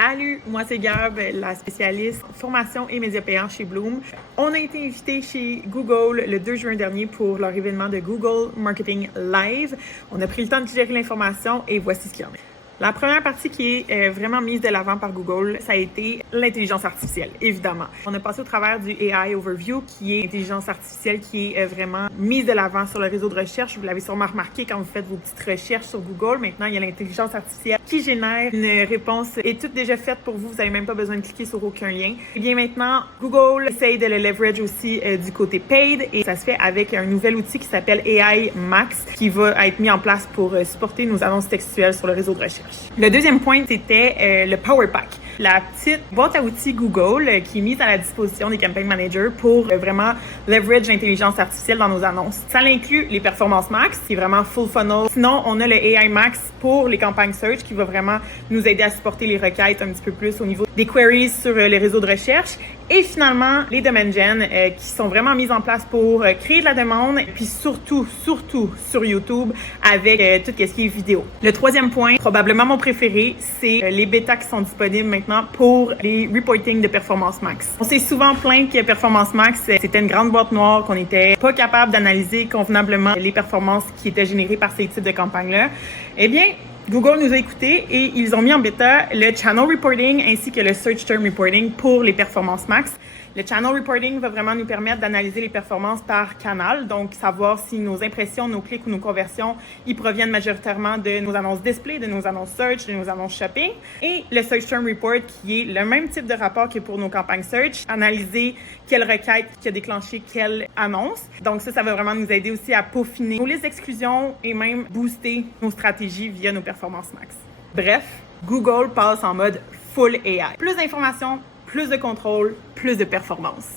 Salut, moi c'est Gab, la spécialiste formation et médias payants chez Bloom. On a été invité chez Google le 2 juin dernier pour leur événement de Google Marketing Live. On a pris le temps de digérer l'information et voici ce qu'il y en a. La première partie qui est vraiment mise de l'avant par Google, ça a été l'intelligence artificielle, évidemment. On a passé au travers du AI Overview, qui est l'intelligence artificielle qui est vraiment mise de l'avant sur le réseau de recherche. Vous l'avez sûrement remarqué quand vous faites vos petites recherches sur Google. Maintenant, il y a l'intelligence artificielle qui génère une réponse est toute déjà faite pour vous. Vous n'avez même pas besoin de cliquer sur aucun lien. Et bien maintenant, Google essaye de le leverage aussi du côté paid et ça se fait avec un nouvel outil qui s'appelle AI Max qui va être mis en place pour supporter nos annonces textuelles sur le réseau de recherche. Le deuxième point, c'était le Power Pack, la petite boîte à outils Google qui est mise à la disposition des campaign managers pour vraiment leverage l'intelligence artificielle dans nos annonces. Ça inclut les Performance Max, qui est vraiment full funnel. Sinon, on a le AI Max pour les campagnes search qui va vraiment nous aider à supporter les requêtes un petit peu plus au niveau des queries sur les réseaux de recherche. Et finalement, les domain gen qui sont vraiment mises en place pour créer de la demande, puis surtout sur YouTube avec tout ce qui est vidéo. Le troisième point, probablement mon préféré, c'est les bêtas qui sont disponibles maintenant pour les reporting de Performance Max. On s'est souvent plaint que Performance Max, c'était une grande boîte noire, qu'on n'était pas capable d'analyser convenablement les performances qui étaient générées par ces types de campagnes-là. Eh bien, Google nous a écoutés et ils ont mis en bêta le Channel Reporting ainsi que le Search Term Reporting pour les Performance Max. Le Channel Reporting va vraiment nous permettre d'analyser les performances par canal, donc savoir si nos impressions, nos clics ou nos conversions, ils proviennent majoritairement de nos annonces display, de nos annonces search, de nos annonces shopping. Et le Search Term Report qui est le même type de rapport que pour nos campagnes search, analyser quelle requête qui a déclenché quelle annonce. Donc ça va vraiment nous aider aussi à peaufiner nos listes d'exclusion et même booster nos stratégies via nos Performance Max. Bref, Google passe en mode full AI. Plus d'informations, plus de contrôle, plus de performance.